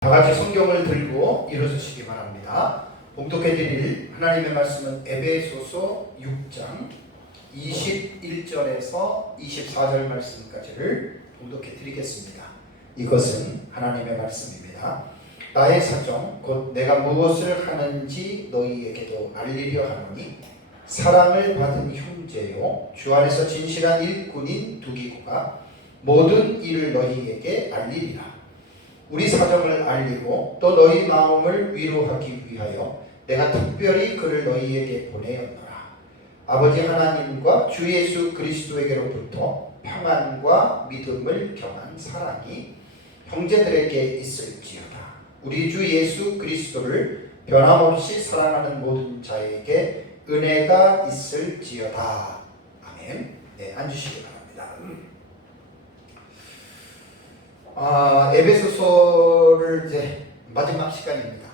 다 같이 성경을 들고 일어서시기 바랍니다. 봉독해 드릴 하나님의 말씀은 에베소서 6장 21절에서 24절 말씀까지를 봉독해 드리겠습니다. 이것은 하나님의 말씀입니다. 나의 사정 곧 내가 무엇을 하는지 너희에게도 알리려 하노니 사랑을 받은 형제요 주 안에서 진실한 일꾼인 두기고가 모든 일을 너희에게 알리리라. 우리 사정을 알리고 또 너희 마음을 위로하기 위하여 내가 특별히 그를 너희에게 보내었노라. 아버지 하나님과 주 예수 그리스도에게로부터 평안과 믿음을 겸한 사랑이 형제들에게 있을지어다. 우리 주 예수 그리스도를 변함없이 사랑하는 모든 자에게 은혜가 있을지어다. 아멘. 네, 앉으시기 바랍니다. 에베소서를 이제 마지막 시간입니다.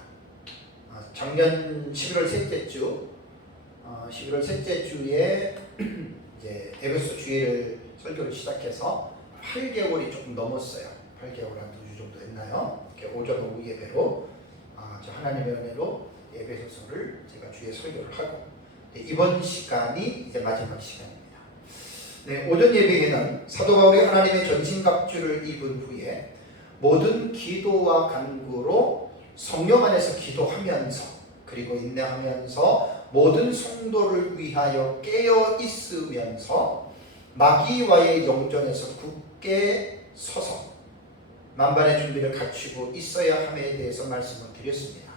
작년 11월 셋째 주, 11월 셋째 주에 이제 에베소 주일을 설교를 시작해서 8개월이 조금 넘었어요. 8개월 한 2주 정도 됐나요? 이렇게 오전 오후 예배로 저 하나님의 은혜로 에베소서를 제가 주에 설교를 하고 이번 시간이 이제 마지막 시간입니다. 네, 오전 예배에는 사도 바울이 하나님의 전신갑주를 입은 후에 모든 기도와 간구로 성령 안에서 기도하면서 그리고 인내하면서 모든 성도를 위하여 깨어 있으면서 마귀와의 영전에서 굳게 서서 만반의 준비를 갖추고 있어야 함에 대해서 말씀을 드렸습니다.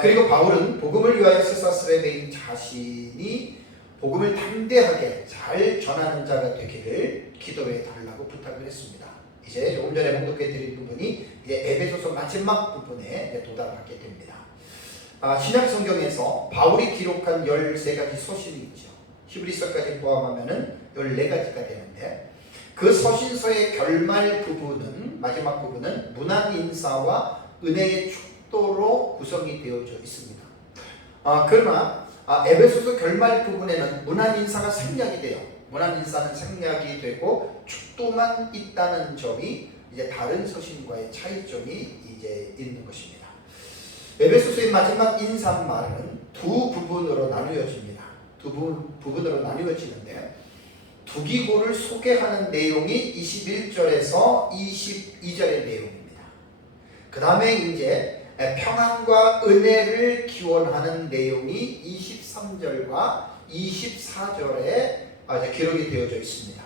그리고 바울은 복음을 위하여 쇠사슬에 매인 자신이 복음을 담대하게 잘 전하는 자가 되기를 기도해 달라고 부탁을 했습니다. 이제 조금 전에 봉독해 드린 부분이 이제 에베소서 마지막 부분에 도달하게 됩니다. 신약 성경에서 바울이 기록한 13가지 서신이 있죠. 히브리서까지 포함하면은 14가지가 되는데 그 서신서의 결말 부분은 마지막 부분은 문안 인사와 은혜의 축도로 구성이 되어져 있습니다. 그러나 에베소서 결말 부분에는 문안 인사가 생략이 돼요. 문안 인사는 생략이 되고 축도만 있다는 점이 이제 다른 서신과의 차이점이 이제 있는 것입니다. 에베소서의 마지막 인사말은 두 부분으로 나누어집니다. 두 부분으로 나누어지는데 두기고를 소개하는 내용이 21절에서 22절의 내용입니다. 그 다음에 이제 평안과 은혜를 기원하는 내용이 23절과 24절에 기록이 되어져 있습니다.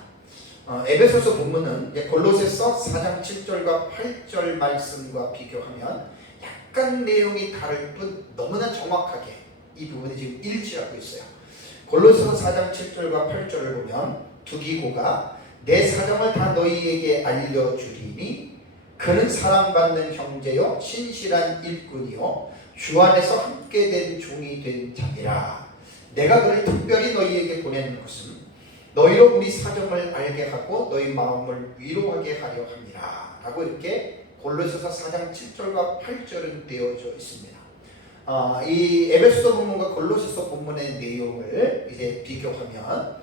에베소서 본문은 골로새서 4장 7절과 8절 말씀과 비교하면 약간 내용이 다를 뿐 너무나 정확하게 이 부분이 지금 일치하고 있어요. 골로새서 4장 7절과 8절을 보면 두기고가 내 사정을 다 너희에게 알려주리니 그는 사랑받는 형제요 신실한 일꾼이요 주 안에서 함께 된 종이 된 자니라. 내가 그를 특별히 너희에게 보내는 것은 너희로 우리 사정을 알게 하고 너희 마음을 위로하게 하려 함이라 라고 이렇게 골로새서 4장 7절과 8절은 되어져 있습니다. 이 에베소서 본문과 골로새서 본문의 내용을 이제 비교하면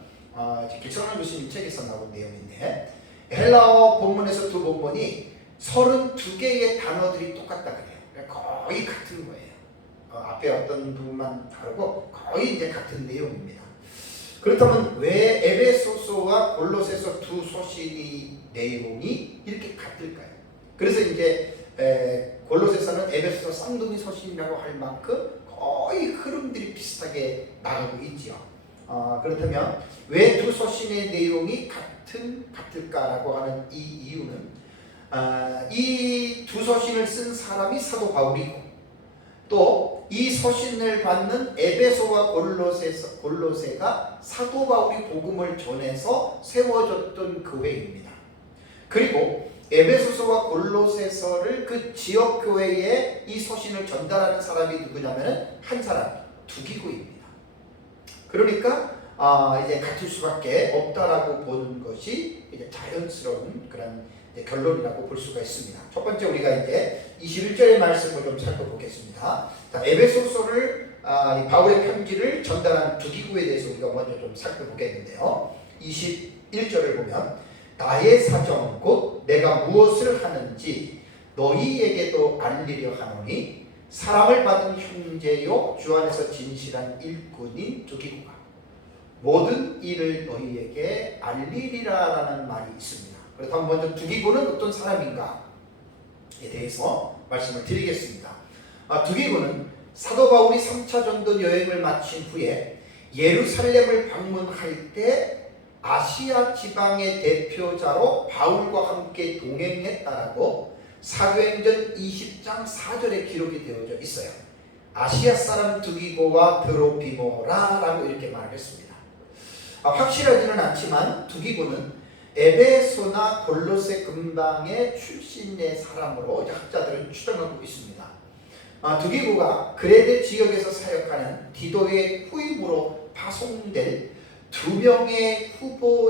길성환 교수님 책에서 나온 내용인데 헬라어 본문에서 두 본문이 32개의 단어들이 똑같다 그래요. 거의 같은 거예요. 앞에 어떤 부분만 다르고 거의 이제 같은 내용입니다. 그렇다면 왜 에베소서와 골로새서 두 서신이 내용이 이렇게 같을까요? 그래서 이제 골로새서는 에베소서 쌍둥이 서신이라고 할 만큼 거의 흐름들이 비슷하게 나가고 있지요. 그렇다면 왜 두 서신의 내용이 같을까라고 하는 이 이유는 이 두 서신을 쓴 사람이 사도 바울이고 또 이 서신을 받는 에베소와 골로새가 사도 바울이 복음을 전해서 세워졌던 교회입니다. 그리고 에베소서와 골로새서를 그 지역 교회에 이 서신을 전달하는 사람이 누구냐면은 한 사람 두기고입니다. 그러니까 이제 같을 수밖에 없다라고 보는 것이 이제 자연스러운 그런 결론이라고 볼 수가 있습니다. 첫 번째 우리가 이제 21절의 말씀을 좀 살펴보겠습니다. 자, 에베소서를 바울의 편지를 전달한 두기고에 대해서 우리가 먼저 좀 살펴보겠는데요. 21절을 보면 나의 사정 곧 내가 무엇을 하는지 너희에게도 알리려 하노니 사랑을 받은 형제요 주 안에서 진실한 일꾼인 두기고가 모든 일을 너희에게 알리리라라는 말이 있습니다. 그래서 한번 먼저 두기고는 어떤 사람인가에 대해서 말씀을 드리겠습니다. 두기고는 사도 바울이 3차 전도 여행을 마친 후에 예루살렘을 방문할 때 아시아 지방의 대표자로 바울과 함께 동행했다라고 사도행전 20장 4절에 기록이 되어져 있어요. 아시아 사람 두기고와 드로피모라라고 이렇게 말했습니다. 확실하지는 않지만 두기고는 에베소나 골로새 근방의 출신의 사람으로 학자들은 추정하고 있습니다. 두기고가 그레데 지역에서 사역하는 디도의 후임으로 파송될 두 명의 후보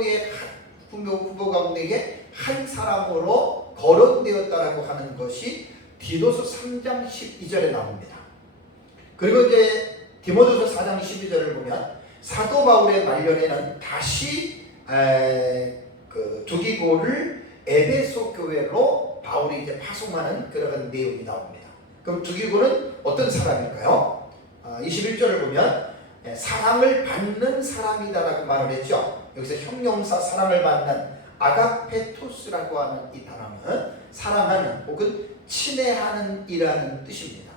가운데 한 사람으로 거론되었다라고 하는 것이 디도서 3장 12절에 나옵니다. 그리고 이제 디모데후서 4장 12절을 보면 사도 바울의 말년에는 다시 두기고를 에베소 교회로 바울이 이제 파송하는 그런 내용이 나옵니다. 그럼 두기고는 어떤 사람일까요? 21절을 보면 사랑을 받는 사람이다라고 말을 했죠. 여기서 형용사 사랑을 받는 아가페토스라고 하는 이 단어는 사랑하는 혹은 친애하는 이라는 뜻입니다.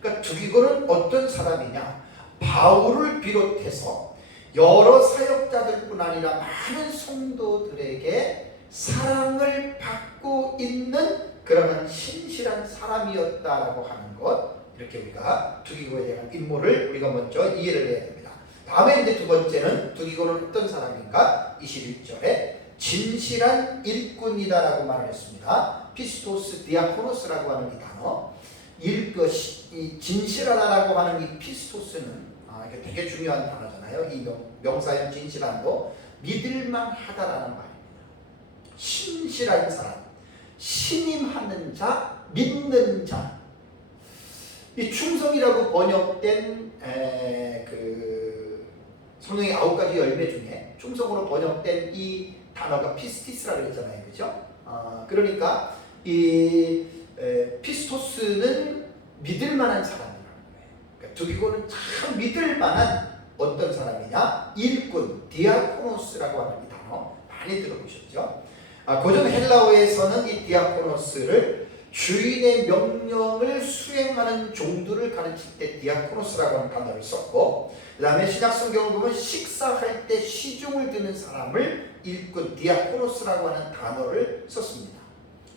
그러니까 두기고는 어떤 사람이냐? 바울을 비롯해서 여러 사역자들뿐 아니라 많은 성도들에게 사랑을 받고 있는 그러한 신실한 사람이었다라고 하는 것, 이렇게 우리가 두기고에 대한 인물을 우리가 먼저 이해를 해야 됩니다. 다음에 이제 두 번째는 두기고는 어떤 사람인가? 21절에 진실한 일꾼이다라고 말을 했습니다. 피스토스 디아코노스라고 하는 이 단어, 이 진실하다라고 하는 이 피스토스는 이게 되게 중요한 단어잖아요. 이 명사형 진실함도 믿을만하다라는 말입니다. 신실한 사람, 신임하는 자, 믿는 자. 이 충성이라고 번역된 성경의 9가지 열매 중에 충성으로 번역된 이 단어가 피스티스라고 했잖아요, 그렇죠? 그러니까 이 피스토스는 믿을만한 사람이라는 거예요. 그러니까 두기고는 참 믿을만한 어떤 사람이냐? 일꾼, 디아코노스라고 하는 이 단어 많이 들어보셨죠? 고전 헬라어에서는 이 디아코노스를 주인의 명령을 수행하는 종들을 가르칠 때 디아코노스라고 하는 단어를 썼고, 그 다음에 신약 성경을 보면 식사할 때 시중을 드는 사람을 일꾼 디아코노스라고 하는 단어를 썼습니다.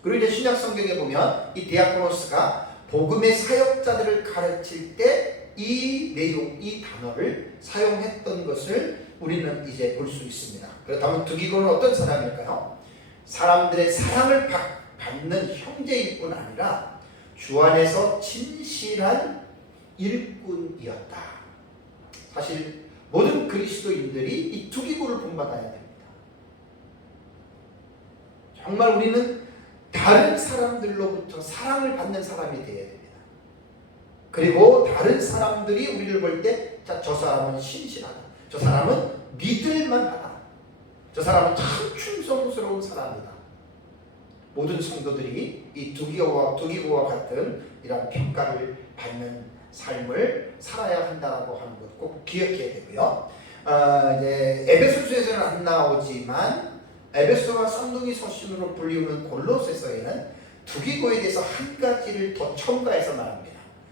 그리고 이제 신약 성경에 보면 이 디아코노스가 복음의 사역자들을 가르칠 때 이 내용, 이 단어를 사용했던 것을 우리는 이제 볼 수 있습니다. 그렇다면 두기고는 어떤 사람일까요? 사람들의 사랑을 받는 형제일 뿐 아니라 주 안에서 진실한 일꾼이었다. 사실 모든 그리스도인들이 이 두기고를 본받아야 됩니다. 정말 우리는 다른 사람들로부터 사랑을 받는 사람이 되어야 됩니다. 그리고 다른 사람들이 우리를 볼 때 저 사람은 신실하다, 저 사람은 믿을만하다, 저 사람은 참 충성스러운 사람이다. 모든 성도들이 이 두기고와 같은 이런 평가를 받는 삶을 살아야 한다고 하는 것 꼭 기억해야 되고요. 이제 에베소서에서는 안 나오지만 에베소와 쌍둥이 서신으로 불리우는 골로새서에는 두기고에 대해서 한 가지를 더 첨가해서 말합니다.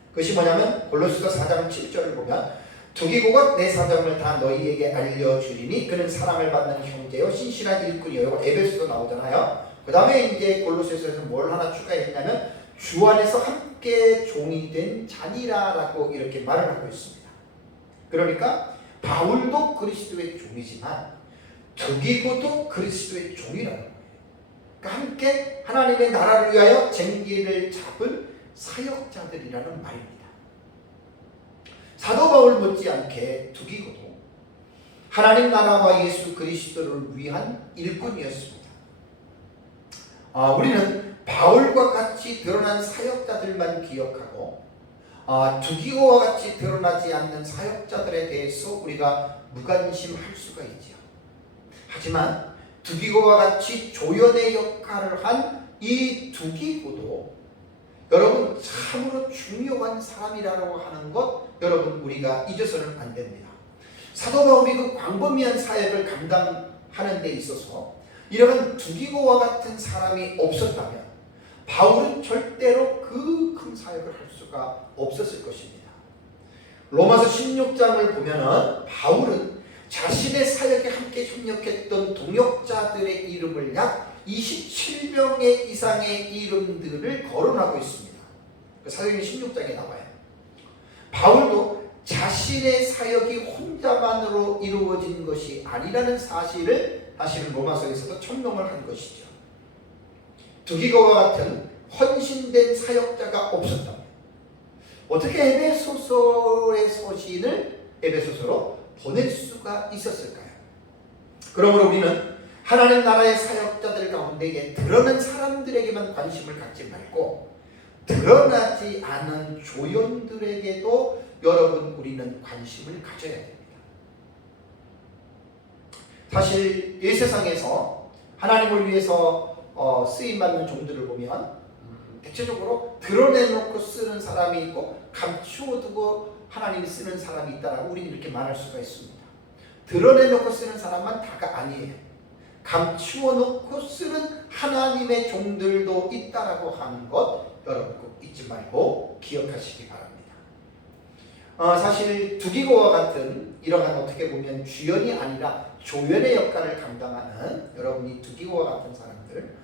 그것이 뭐냐면 골로새서 4장 7절을 보면 두기고가 내 사정을 다 너희에게 알려주리니 그는 사랑을 받는 형제요 신실한 일꾼이요. 이거 에베소도 나오잖아요. 그 다음에 이제 골로새서에서 뭘 하나 추가했냐면 주 안에서 함께 종이 된 자니라라고 이렇게 말을 하고 있습니다. 그러니까 바울도 그리스도의 종이지만 두기고도 그리스도의 종이라는 거예요. 그러니까 함께 하나님의 나라를 위하여 쟁기를 잡은 사역자들이라는 말입니다. 사도 바울 못지않게 두기고도 하나님 나라와 예수 그리스도를 위한 일꾼이었습니다. 우리는 바울과 같이 드러난 사역자들만 기억하고 두기고와 같이 드러나지 않는 사역자들에 대해서 우리가 무관심할 수가 있지요. 하지만 두기고와 같이 조연의 역할을 한 이 두기고도 여러분 참으로 중요한 사람이라고 하는 것 여러분 우리가 잊어서는 안 됩니다. 사도 바울이 그 광범위한 사역을 감당하는 데 있어서 이러한 두기고와 같은 사람이 없었다면 바울은 절대로 그 큰 사역을 할 수가 없었을 것입니다. 로마서 16장을 보면은 바울은 자신의 사역에 함께 협력했던 동역자들의 이름을 약 27명의 이상의 이름들을 거론하고 있습니다. 사도행전 16장에 나와요. 바울도 자신의 사역이 혼자만으로 이루어진 것이 아니라는 사실을 사실은 로마서에서도 천명을 한 것이죠. 두기고와 같은 헌신된 사역자가 없었다면 어떻게 에베소서의 서신을 에베소서로 보낼 수가 있었을까요? 그러므로 우리는 하나님 나라의 사역자들 가운데 드러난 사람들에게만 관심을 갖지 말고 드러나지 않은 조연들에게도 여러분 우리는 관심을 가져야 됩니다. 사실 이 세상에서 하나님을 위해서 쓰임받는 종들을 보면 대체적으로 드러내놓고 쓰는 사람이 있고 감추어두고 하나님이 쓰는 사람이 있다라고 우리는 이렇게 말할 수가 있습니다. 드러내놓고 쓰는 사람만 다가 아니에요. 감추어놓고 쓰는 하나님의 종들도 있다라고 하는 것 여러분 꼭 잊지 말고 기억하시기 바랍니다. 사실 두기고와 같은 이러한 어떻게 보면 주연이 아니라 조연의 역할을 감당하는 여러분이 두기고와 같은 사람들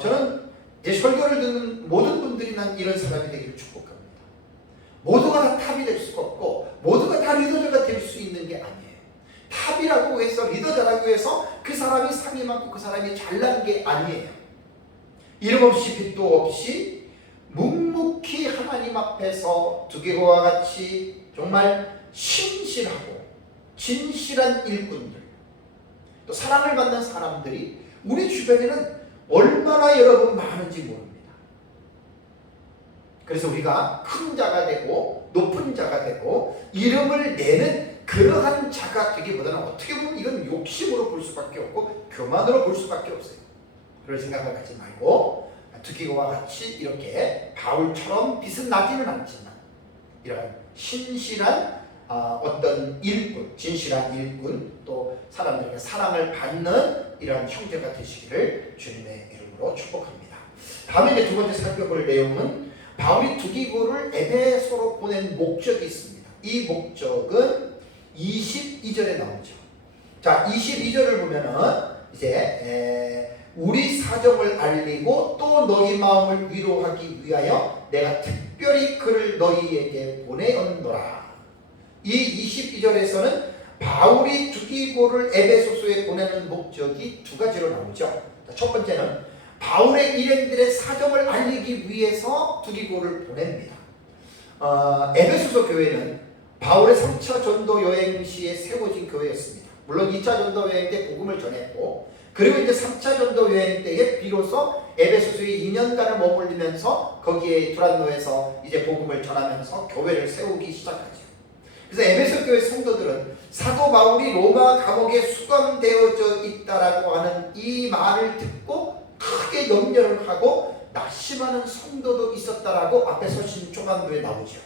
저는 제 설교를 듣는 모든 분들이 난 이런 사람이 되기를 축복합니다. 모두가 다 탑이 될 수가 없고 모두가 다 리더자가 될 수 있는 게 아니에요. 탑이라고 해서 리더자라고 해서 그 사람이 상이 많고 그 사람이 잘난 게 아니에요. 이름 없이 빛도 없이 묵묵히 하나님 앞에서 두기고와 같이 정말 신실하고 진실한 일꾼들 또 사랑을 받는 사람들이 우리 주변에는 얼마나 여러분 많은지 모릅니다. 그래서 우리가 큰 자가 되고 높은 자가 되고 이름을 내는 그러한 자가 되기보다는 어떻게 보면 이건 욕심으로 볼 수밖에 없고 교만으로 볼 수밖에 없어요. 그럴 생각을 하지 말고 두기고와 같이 이렇게 바울처럼 빛은 나지는 않지만 이런 신실한 어떤 일꾼, 진실한 일꾼 또 사람들에게 사랑을 받는 이러한 형제가 되시기를 주님의 이름으로 축복합니다. 다음에 이제 두 번째 살펴볼 내용은 바울이 두기고를 에베소로 보낸 목적이 있습니다. 이 목적은 22절에 나오죠. 자, 22절을 보면은 이제 우리 사정을 알리고 또 너희 마음을 위로하기 위하여 내가 특별히 그를 너희에게 보내었노라. 이 22절에서는 바울이 두기고를 에베소서에 보내는 목적이 두 가지로 나오죠. 첫 번째는 바울의 일행들의 사정을 알리기 위해서 두기고를 보냅니다. 에베소서 교회는 바울의 3차 전도 여행 시에 세워진 교회였습니다. 물론 2차 전도 여행 때 복음을 전했고 그리고 이제 3차 전도 여행 때에 비로소 에베소서에 2년간을 머물면서 거기에 두란노에서 이제 복음을 전하면서 교회를 세우기 시작하죠. 그래서 에베소 교회 성도들은 사도 바울이 로마 감옥에 수감되어져 있다라고 하는 이 말을 듣고 크게 염려를 하고 낙심하는 성도도 있었다라고 앞에 서신 초반부에 나오죠.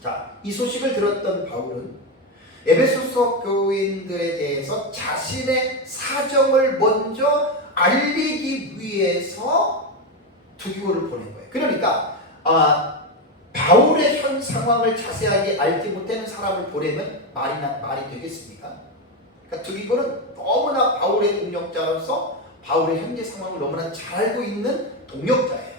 자, 이 소식을 들었던 바울은 에베소서 교인들에 대해서 자신의 사정을 먼저 알리기 위해서 두기고를 보낸 거예요. 그러니까 바울의 현 상황을 자세하게 알지 못하는 사람을 보내면 말이 되겠습니까? 그러니까 두기고는 너무나 바울의 동역자로서 바울의 현재 상황을 너무나 잘 알고 있는 동역자예요.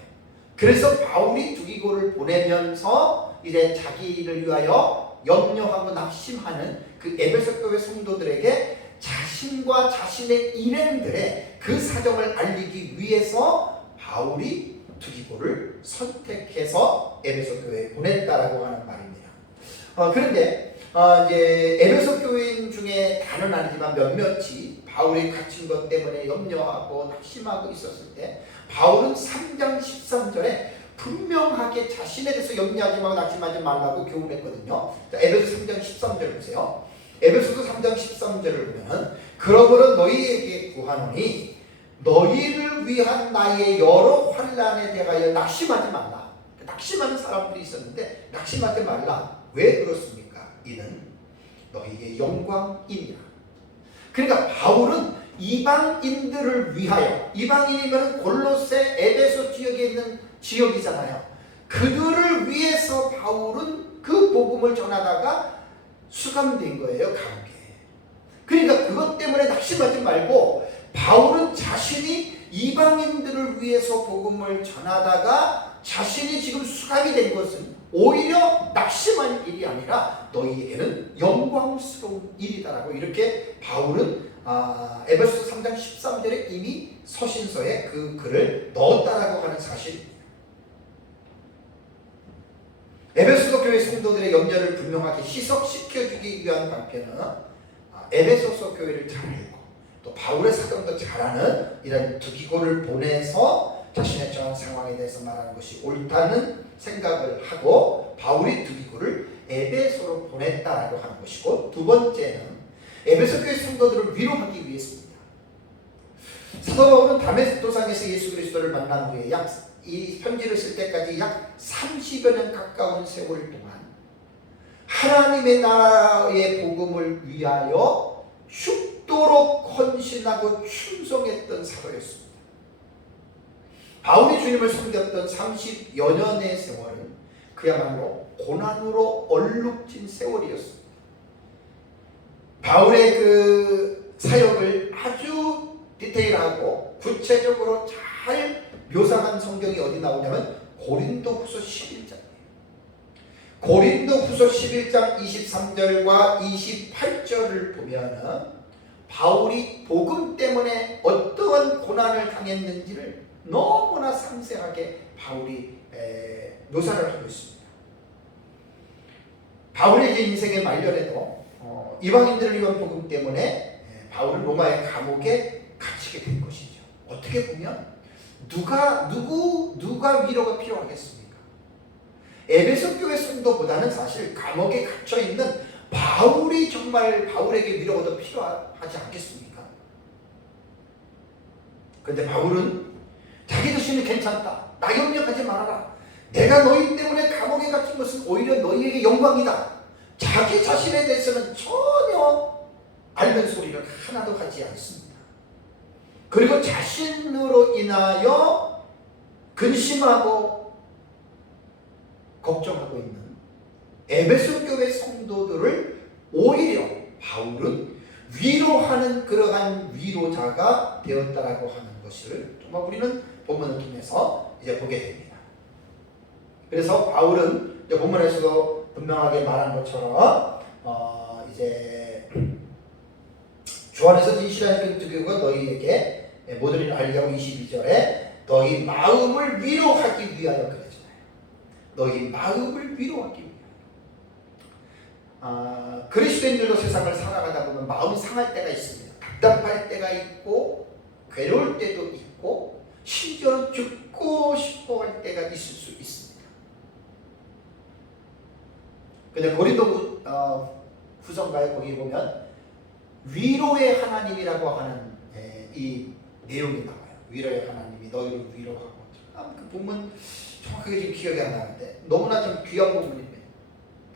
그래서 바울이 두기고를 보내면서 이제 자기를 위하여 염려하고 낙심하는 그 에베소 교회 성도들에게 자신과 자신의 일행들의 그 사정을 알리기 위해서 바울이 두기고를 선택해서 에베소 교회에 보냈다라고 하는 말입니다. 그런데 이제 에베소 교인 중에 다는 아니지만 몇몇이 바울이 갇힌 것 때문에 염려하고 낙심하고 있었을 때 바울은 3장 13절에 분명하게 자신에 대해서 염려하지 말고 낙심하지 말라고 교훈했거든요. 자, 에베소 3장 13절 보세요. 에베소서 3장 13절을 보면 그러므로 너희에게 구하노니 너희를 위한 나의 여러 환난에 대하여 낙심하지 말라. 낙심하는 사람들이 있었는데 낙심하지 말라. 왜 그렇습니까? 이는 너희의 영광이니라. 그러니까 바울은 이방인들을 위하여, 이방인이면 골로새 에베소 지역에 있는 지역이잖아요. 그들을 위해서 바울은 그 복음을 전하다가 수감된 거예요, 감옥에. 그러니까 그것 때문에 낙심하지 말고 바울은 자신이 이방인들을 위해서 복음을 전하다가 자신이 지금 수감이 된 것은 오히려 낙심할 일이 아니라 너희에게는 영광스러운 일이다라고 이렇게 바울은 에베소 3장 13절에 이미 서신서에 그 글을 넣었다라고 하는 사실입니다. 에베소 교회 성도들의 염려를 분명하게 희석시켜주기 위한 방편은 에베소서 교회를 잘 알고 또 바울의 사건도 잘 아는 이런 두기고를 보내서 자신의 처한 상황에 대해서 말하는 것이 옳다는 생각을 하고 바울이 두기고를 에베소로 보냈다라고 하는 것이고, 두 번째는 에베소 교회 성도들을 위로하기 위해서입니다. 사도 바울은 다메섹 도상에서 예수 그리스도를 만난 후에 이 편지를 쓸 때까지 약 30여 년 가까운 세월 동안 하나님의 나라의 복음을 위하여 죽도록 헌신하고 충성했던 사도였습니다. 바울이 주님을 섬겼던 30여 년의 세월은 그야말로 고난으로 얼룩진 세월이었습니다. 바울의 그 사역을 아주 디테일하고 구체적으로 잘 묘사한 성경이 어디 나오냐면 고린도후서 11장이에요. 고린도후서 11장 23절과 28절을 보면 바울이 복음 때문에 어떠한 고난을 당했는지를 너무나 상세하게 바울이 묘사를 하고 있습니다. 바울의 인생의 말년에도 이방인들을 위한 복음 때문에 바울은 로마의 감옥에 갇히게 된 것이죠. 어떻게 보면 누가 위로가 필요하겠습니까? 에베소 교회 성도보다는 사실 감옥에 갇혀 있는 바울이 정말 바울에게 위로가 더 필요하지 않겠습니까? 그런데 바울은 자기 자신이 괜찮다, 나 염려하지 말아라, 내가 너희 때문에 감옥에 갇힌 것은 오히려 너희에게 영광이다, 자기 자신에 대해서는 전혀 앓는 소리를 하나도 하지 않습니다. 그리고 자신으로 인하여 근심하고 걱정하고 있는 에베소 교회 성도들을 오히려 바울은 위로하는 그러한 위로자가 되었다라고 하는 것을 정말 우리는 본문을 통해서 이제 보게 됩니다. 그래서 바울은 이제 본문에서도 분명하게 말한 것처럼 이제 주 안에서 진실한 기도가 너희에게 모든 일을 알게 하고 22절에 너희 마음을 위로하기 위하여 그러잖아요. 너희 마음을 위로하기 위하여. 그리스도인들도 세상을 살아가다 보면 마음이 상할 때가 있습니다. 답답할 때가 있고 괴로울 때도 있고 심지어는 죽고 싶어 할 때가 있을 수 있습니다. 근데 고린도 후서가에 거기 보면 위로의 하나님이라고 하는 이 내용이 나와요. 위로의 하나님이 너희를 위로하고. 그 본문 정확하게 지금 기억이 안 나는데 너무나 좀 귀한 부분입니다.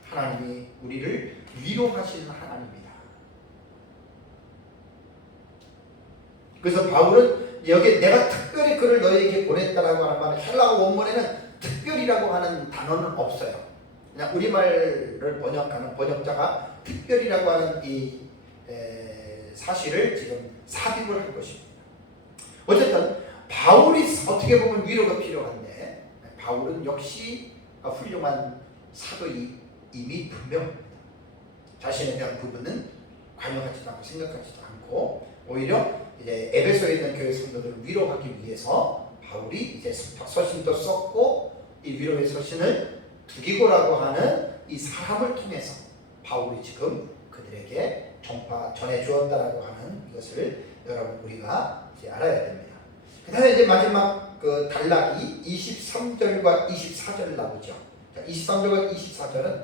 하나님이 우리를 위로하시는 하나님이다. 그래서 바울은 여기 내가 특별히 그를 너희에게 보냈다라고 하는 말은 헬라어 원문에는 특별이라고 하는 단어는 없어요. 그냥 우리말을 번역하는 번역자가 특별이라고 하는 이 사실을 지금 삽입을 한 것입니다. 어쨌든 바울이 어떻게 보면 위로가 필요한데 바울은 역시 훌륭한 사도임이 분명합니다. 자신에 대한 부분은 관여하지도 않고 생각하지도 않고 오히려 이제 에베소에 있는 교회 성도들을 위로하기 위해서 바울이 이제 서신도 썼고 이 위로의 서신을 두기고라고 하는 이 사람을 통해서 바울이 지금 그들에게 전해 주었다라고 하는 이것을 여러분 우리가 이제 알아야 됩니다. 그다음에 이제 마지막 그 단락이 23절과 24절 나오죠. 23절과 24절은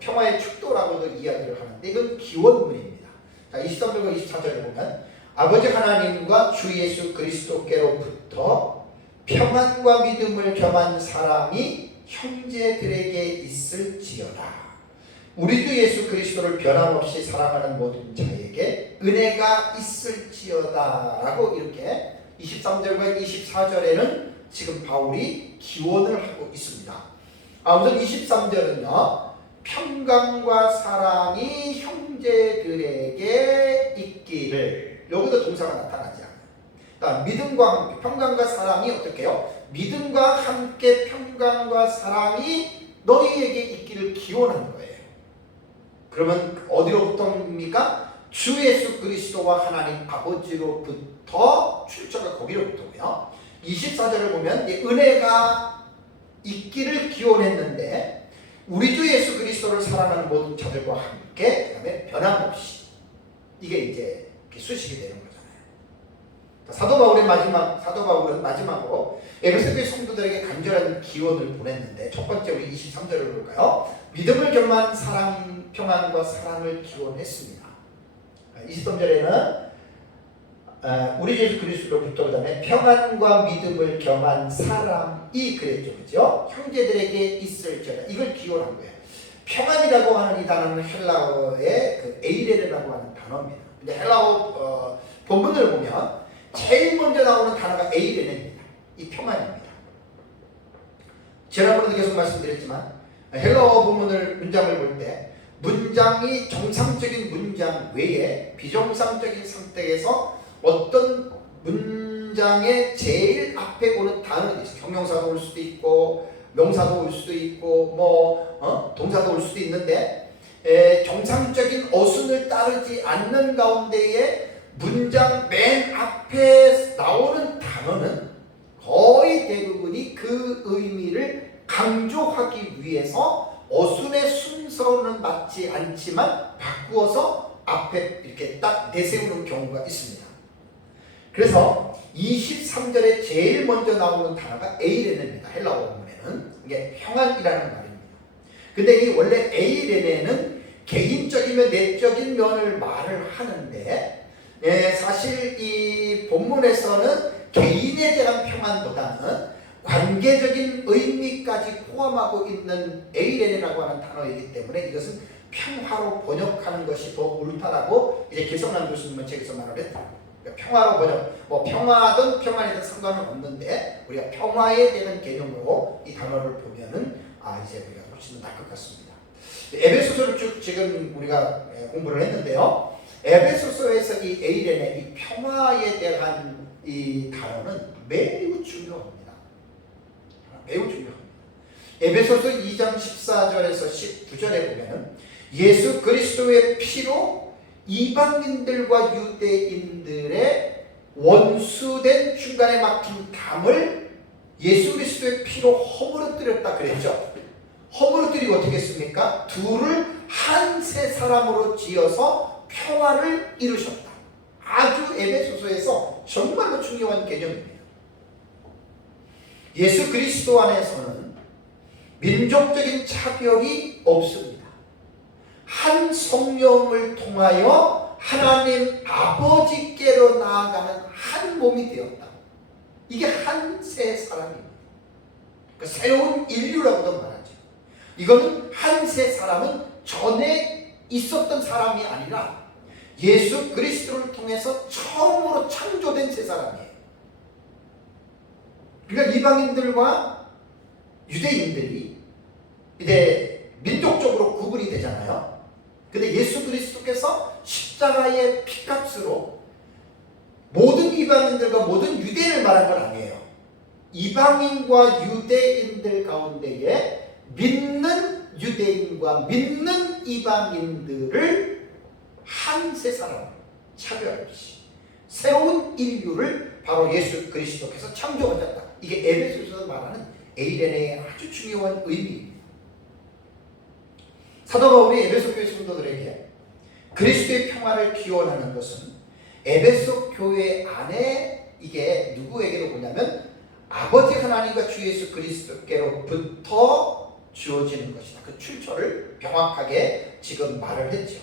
평화의 축도라고도 이야기를 하는데 이건 기원문입니다. 23절과 24절을 보면 아버지 하나님과 주 예수 그리스도께로부터 평안과 믿음을 겸한 사람이 형제들에게 있을지어다. 우리 주 예수 그리스도를 변함없이 사랑하는 모든 자에게 은혜가 있을지어다 라고 이렇게 23절과 24절에는 지금 바울이 기원을 하고 있습니다. 우선 23절은요, 평강과 사랑이 형제들에게 있기를, 여기도 동사가 나타나지 않아요. 믿음과 함께, 평강과 사랑이 어떻게 해요? 믿음과 함께 평강과 사랑이 너희에게 있기를 기원하는 거예요. 그러면 어디로부터입니까? 주 예수 그리스도와 하나님 아버지로부터, 출처가 거기로부터고요. 24절을 보면 은혜가 있기를 기원했는데 우리 주 예수 그리스도를 사랑하는 모든 자들과 함께, 그 다음에 변함없이, 이게 이제 수식이 되는 거잖아요. 사도 바울은 마지막으로 에베소 교회 성도들에게 간절한 기원을 보냈는데, 첫 번째 우리 23절을 볼까요? 믿음을 겸한 사랑, 평안과 사랑을 기원했습니다. 23절에는 우리 예수 그리스도로부터, 그 다음에 평안과 믿음을 겸한 사랑이 그랬죠, 그죠? 형제들에게 있을지어다, 이걸 기원한 거예요. 평안이라고 하는 이 단어는 헬라어의 그 에이레르라고 하는 단어입니다. 근데 헬라어 본문을 보면 제일 먼저 나오는 단어가 에이레르입니다. 이 평안입니다. 지난번에도 계속 말씀드렸지만 헬라어 본문을 문장을 볼 때 문장이 정상적인 문장 외에 비정상적인 상태에서 어떤 문장의 제일 앞에 오는 단어가 있어요. 경명사도 올 수도 있고 명사도 올 수도 있고 동사도 올 수도 있는데, 정상적인 어순을 따르지 않는 가운데에 문장 맨 앞에 나오는 단어는 거의 대부분이 그 의미를 강조하기 위해서 어순의 순서는 맞지 않지만 바꾸어서 앞에 이렇게 딱 내세우는 경우가 있습니다. 그래서 23절에 제일 먼저 나오는 단어가 에이레네입니다. 헬라어 본문에는 이게 평안이라는 말입니다. 근데 이 원래 에이레네는 개인적이며 내적인 면을 말을 하는데, 사실 이 본문에서는 개인에 대한 평안보다는 관계적인 의미까지 포함하고 있는 에이레네라고 하는 단어이기 때문에 이것은 평화로 번역하는 것이 더 옳다라고 이제 길성남 교수님은 책에서 말을 했다. 그러니까 평화로 번역, 평화든 평안이든 상관은 없는데 우리가 평화에 대한 개념으로 이 단어를 보면은 이제 우리가 훨씬 더 나을 것 같습니다. 에베소서를 쭉 지금 우리가 공부를 했는데요. 에베소서에서 이 에이레네, 이 평화에 대한 이 단어는 매우 중요합니다. 매우 중요합니다. 에베소서 2장 14절에서 19절에 보면 예수 그리스도의 피로 이방인들과 유대인들의 원수된 중간에 막힌 담을 예수 그리스도의 피로 허물어뜨렸다 그랬죠. 허물어뜨리고 어떻게 했습니까? 둘을 한 세 사람으로 지어서 평화를 이루셨다. 아주 에베소서에서 정말로 중요한 개념입니다. 예수 그리스도 안에서는 민족적인 차별이 없습니다. 한 성령을 통하여 하나님 아버지께로 나아가는 한 몸이 되었다. 이게 한 세 사람입니다. 그 새로운 인류라고도 말하죠. 이거는 한 세 사람은 전에 있었던 사람이 아니라 예수 그리스도를 통해서 처음으로 창조된 세 사람이에요. 그러니까 이방인들과 유대인들이 이제 민족적으로 구분이 되잖아요. 근데 예수 그리스도께서 십자가의 피값으로 모든 이방인들과 모든 유대인을 말한 건 아니에요. 이방인과 유대인들 가운데에 믿는 유대인과 믿는 이방인들을 한 세 사람 차별 없이 새로운 인류를 바로 예수 그리스도께서 창조하셨다. 이게 에베소서에서 말하는 에이레네의 아주 중요한 의미입니다. 사도 바울이 에베소 교회 성도들에게 그리스도의 평화를 기원하는 것은 에베소 교회 안에 이게 누구에게로 보냐면 아버지 하나님과 주 예수 그리스도께로부터 주어지는 것이다. 그 출처를 명확하게 지금 말을 했죠.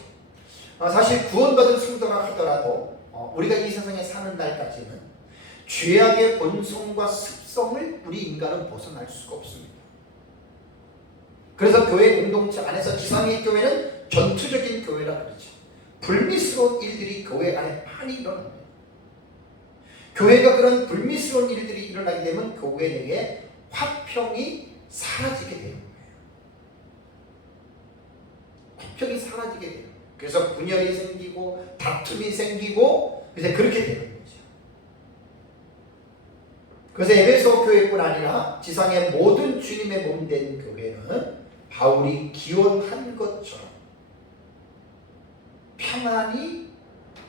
사실 구원받은 성도라 하더라도 우리가 이 세상에 사는 날까지는 죄악의 본성과 습성을 우리 인간은 벗어날 수가 없습니다. 그래서 교회 공동체 안에서 지상의 교회는 전투적인 교회라 그러죠. 불미스러운 일들이 교회 안에 많이 일어납니다. 교회가 그런 불미스러운 일들이 일어나게 되면 교회 내에 화평이 사라지게 되는 거예요. 화평이 사라지게 돼요. 그래서 분열이 생기고 다툼이 생기고 이제 그렇게 되는 거죠. 그래서 에베소 교회뿐 아니라 지상의 모든 주님의 몸 된 교회는 바울이 기원한 것처럼 평안이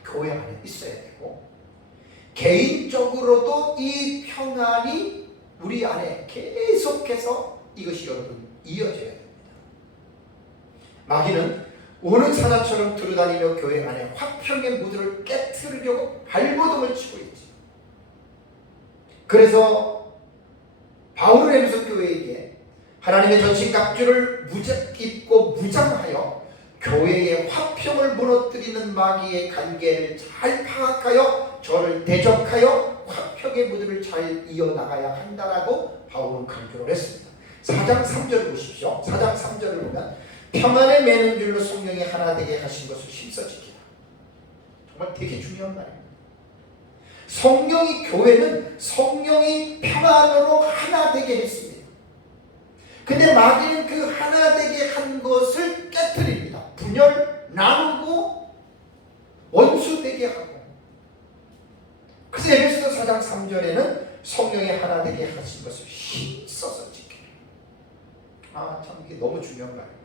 교회 안에 있어야 되고, 개인적으로도 이 평안이 우리 안에 계속해서 이것이 여러분 이어져야 됩니다. 마귀는 오는 사나처럼 두루다니며 교회 안에 화평의 무드를 깨트리려고 발버둥을 치고 있지. 그래서 바울은 에베소 교회에게 하나님의 전신갑주를 입고 무장하여 교회의 화평을 무너뜨리는 마귀의 관계를 잘 파악하여 저를 대적하여 화평의 무드를 잘 이어나가야 한다라고 바울은 강조를 했습니다. 4장 3절을 보십시오. 4장 3절을 보면 평안에 매는 줄로 성령이 하나 되게 하신 것을 힘써 지키라. 정말 되게 중요한 말입니다. 교회는 성령이 평안으로 하나 되게 했습니다. 근데 마귀는 그 하나 되게 한 것을 깨뜨립니다. 분열, 나누고 원수 되게 하고. 그래서 에베소서 4장 3절에는 성령이 하나 되게 하신 것을 힘써서 지키라. 참 이게 너무 중요한 말이에요.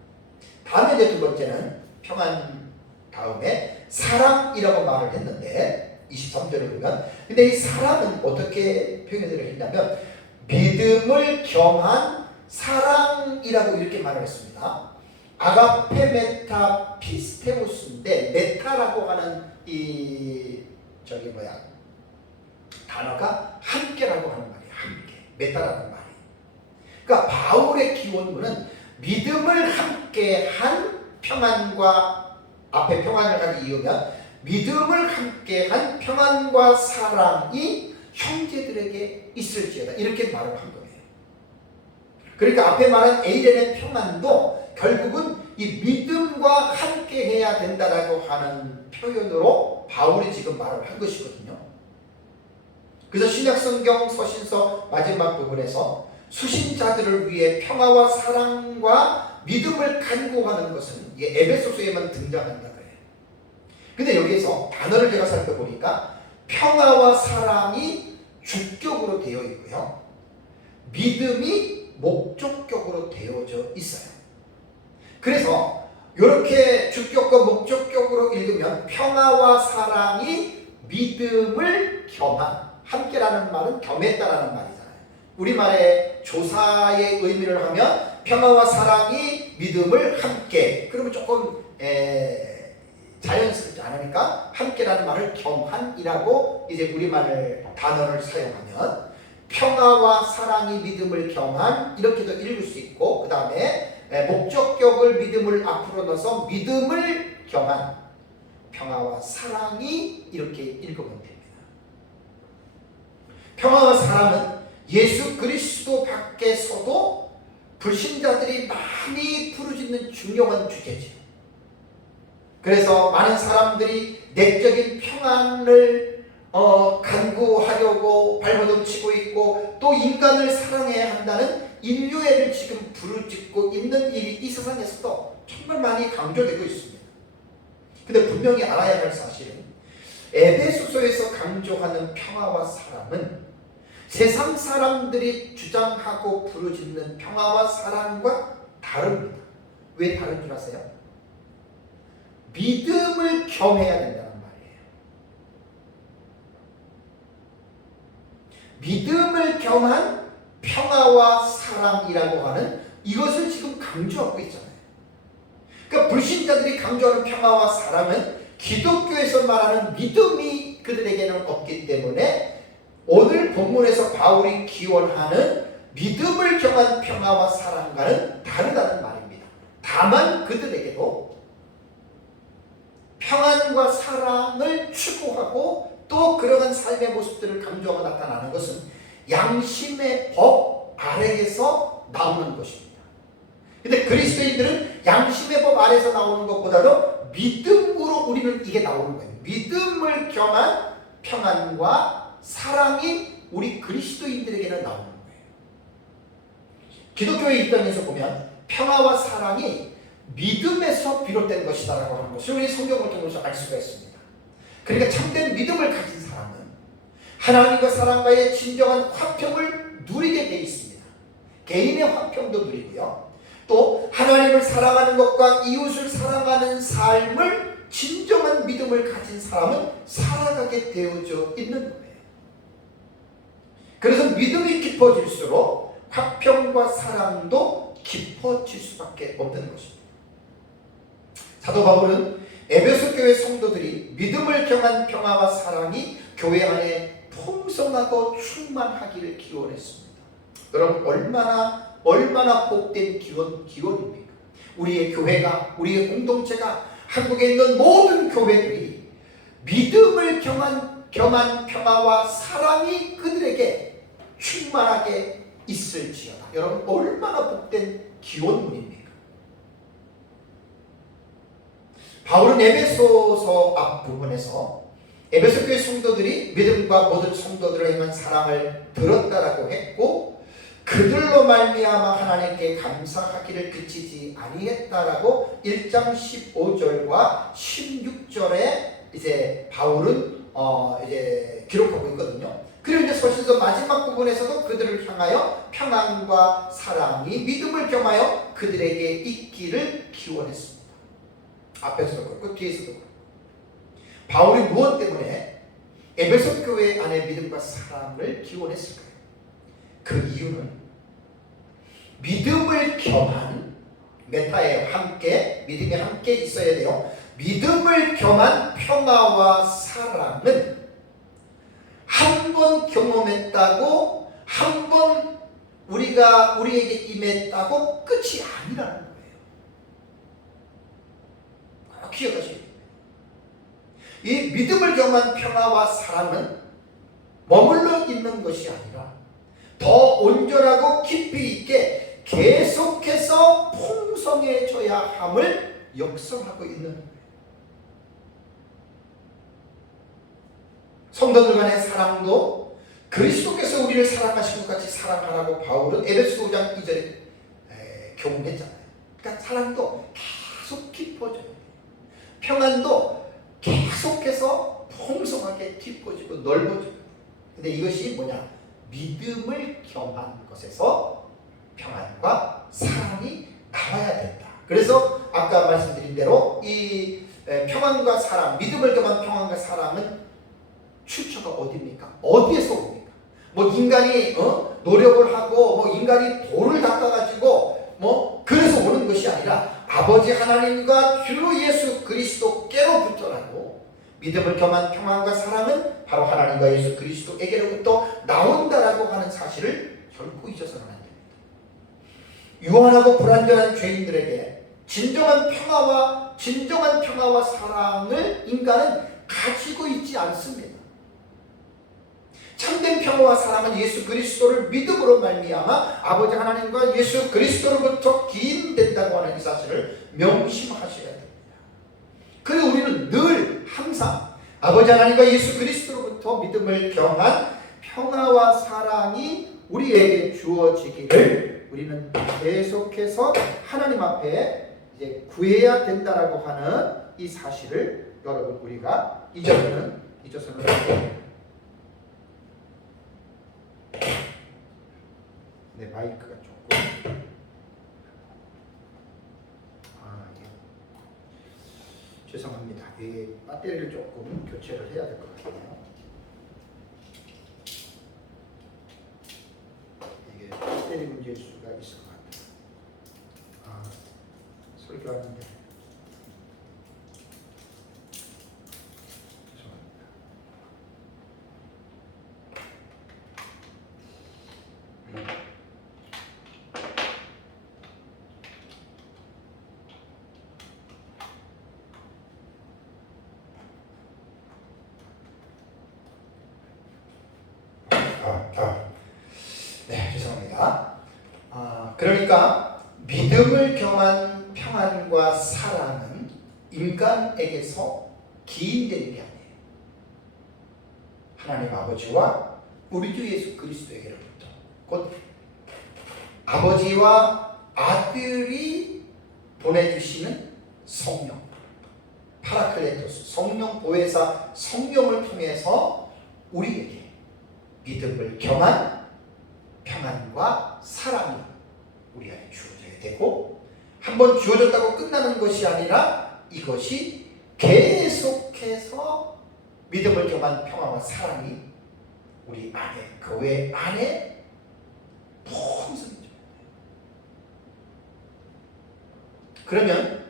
다음에 이제 두 번째는 평안 다음에 사랑이라고 말을 했는데 23절에 보면, 근데 이 사랑은 어떻게 표현을 했냐면 믿음을 겸한 사랑이라고 이렇게 말을 했습니다. 아가페 메타 피스테모스인데, 메타라고 하는 단어가 함께라고 하는 말이에요. 함께. 메타라는 말이. 그러니까 바울의 기원문은 믿음을 함께한 평안과, 앞에 평안을 가지 이으면 믿음을 함께한 평안과 사랑이 형제들에게 있을지어다, 이렇게 말을 한 거예요. 그러니까 앞에 말한 에이덴의 평안도 결국은 이 믿음과 함께 해야 된다라고 하는 표현으로 바울이 지금 말을 한 것이거든요. 그래서 신약성경 서신서 마지막 부분에서 수신자들을 위해 평화와 사랑과 믿음을 간구하는 것은 에베소서에만 등장한다 그래요. 근데 여기에서 단어를 제가 살펴보니까 평화와 사랑이 주격으로 되어 있고요, 믿음이 목적격으로 되어져 있어요. 그래서 이렇게 주격과 목적격으로 읽으면 평화와 사랑이 믿음을 겸한, 함께라는 말은 겸했다라는 말이잖아요. 우리말의 조사의 의미를 하면 평화와 사랑이 믿음을 함께, 그러면 조금 자연스럽지 않으니까 함께라는 말을 겸한이라고 이제 우리말 단어를 사용하면 평화와 사랑이 믿음을 겸한, 이렇게도 읽을 수 있고, 그 다음에 목적격을 믿음을 앞으로 넣어서 믿음을 겸한 평화와 사랑이, 이렇게 읽으면 됩니다. 평화와 사랑은 예수 그리스도 밖에서도 불신자들이 많이 부르짖는 중요한 주제죠. 그래서 많은 사람들이 내적인 평안을 간구하려고 발버둥치고 있고, 또 인간을 사랑해야 한다는 인류애를 지금 부르짖고 있는 일이 이 세상에서도 정말 많이 강조되고 있습니다. 근데 분명히 알아야 할 사실은 에베소서에서 강조하는 평화와 사랑은 세상 사람들이 주장하고 부르짖는 평화와 사랑과 다릅니다. 왜 다른 줄 아세요? 믿음을 겸해야 된다는 말이에요. 믿음을 겸한 평화와 사랑이라고 하는 이것을 지금 강조하고 있잖아요. 그러니까 불신자들이 강조하는 평화와 사랑은 기독교에서 말하는 믿음이 그들에게는 없기 때문에 오늘 본문에서 바울이 기원하는 믿음을 겸한 평화와 사랑과는 다르다는 말입니다. 다만 그들에게도 평안과 사랑을 추구하고 또 그러한 삶의 모습들을 강조하고 나타나는 것은 양심의 법 아래에서 나오는 것입니다. 근데 그리스도인들은 양심의 법 아래서 나오는 것보다도 믿음으로 우리는 이게 나오는 거예요. 믿음을 겸한 평안과 사랑이 우리 그리스도인들에게는 나오는 거예요. 기독교의 입장에서 보면 평화와 사랑이 믿음에서 비롯된 것이다라고 하는 것을 우리 성경을 통해서 알 수가 있습니다. 그러니까 참된 믿음을 가진 사람은 하나님과 사람과의 진정한 화평을 누리게 되어 있습니다. 개인의 화평도 누리고요. 또 하나님을 사랑하는 것과 이웃을 사랑하는 삶을 진정한 믿음을 가진 사람은 살아가게 되어져 있는 거예요. 그래서 믿음이 깊어질수록 화평과 사랑도 깊어질 수밖에 없는 것입니다. 사도 바울은 에베소 교회 성도들이 믿음을 겸한 평화와 사랑이 교회 안에 풍성하고 충만하기를 기원했습니다. 여러분 얼마나 복된 기원입니까? 우리의 교회가, 우리의 공동체가, 한국에 있는 모든 교회들이 믿음을 겸한 평화와 사랑이 그들에게 충만하게 있을지어다. 여러분 얼마나 복된 기원문입니까? 바울은 에베소서 앞부분에서 에베소 교회 성도들이 믿음과 모든 성도들을 향한 사랑을 들었다라고 했고 그들로 말미암아 하나님께 감사하기를 그치지 아니했다라고 1장 15절과 16절에 이제 바울은 이제 기록하고 있거든요. 그리고 이제 서신서 마지막 부분에서도 그들을 향하여 평안과 사랑이 믿음을 겸하여 그들에게 있기를 기원했습니다. 앞에서도 그렇고 뒤에서도 그렇고. 바울이 무엇 때문에 에베소 교회 안에 믿음과 사랑을 기원했을까요? 그 이유는 믿음을 겸한 메타에 함께 믿음이 함께 있어야 돼요. 믿음을 겸한 평화와 사랑은 한 번 경험했다고 한 번 우리에게 임했다고 끝이 아니라는 거예요. 기억하셔야 됩니다. 이 믿음을 겸한 평화와 사랑은 머물러 있는 것이 아니라 더 온전하고 깊이 있게 계속해서 풍성해져야 함을 역설하고 있는 거예요. 성도들 간의 사랑도 그리스도께서 우리를 사랑하신 것 같이 사랑하라고 바울은 에베소 5장 2절에 교훈했잖아요. 그러니까 사랑도 계속 깊어져야 돼요. 평안도 계속해서 풍성하게 깊어지고 넓어져요. 근데 이것이 뭐냐? 믿음을 겸한 것에서 평안과 사랑이 나와야 된다. 그래서 아까 말씀드린 대로 이 평안과 사랑, 믿음을 겸한 평안과 사랑은 출처가 어디입니까? 어디에서 옵니까? 뭐 인간이 노력을 하고 뭐 인간이 돌을 닦아가지고 뭐 그래서 오는 것이 아니라 아버지 하나님과 주 예수 그리스도께로부터라고. 믿음을 겸한 평안과 사랑은 바로 하나님과 예수 그리스도에게로부터 나온다라고 하는 사실을 결코 잊어서는 안 됩니다. 유한하고 불완전한 죄인들에게 진정한 평화와 사랑을 인간은 가지고 있지 않습니다. 참된 평화와 사랑은 예수 그리스도를 믿음으로 말미암아 아버지 하나님과 예수 그리스도로부터 기인된다고 하는 이 사실을 명심하셔야 됩니다. 그리고 우리는 늘 항상 아버지 하나님과 예수 그리스도로부터 믿음을 겸한 평화와 사랑이 우리에게 주어지기를 우리는 계속해서 하나님 앞에 이제 구해야 된다라고 하는 이 사실을 여러분 우리가 잊어서는 안 됩니다. 내 마이크가 조금 죄송합니다. 이 배터리를 조금 교체를 해야 될 것 같아요. 이게 배터리 문제일 수가 있을 것 같아요. 설교하는데 네, 죄송합니다. 그러니까 믿음 믿음을 겸한 평안과 사랑은 인간에게서 기인되는 게 아니에요. 하나님 아버지와 우리 주 예수 그리스도에게로부터, 곧 아버지와 아들이 보내주시는 성령, 파라클레토스, 성령 보혜사 성령을 통해서 우리에게 믿음을 겸한 평안과 사랑이 우리 안에 주어져야 되고, 한번 주어졌다고 끝나는 것이 아니라 이것이 계속해서 믿음을 겸한 평화와 사랑이 우리 안에, 교회 안에 풍성해져야 돼요. 그러면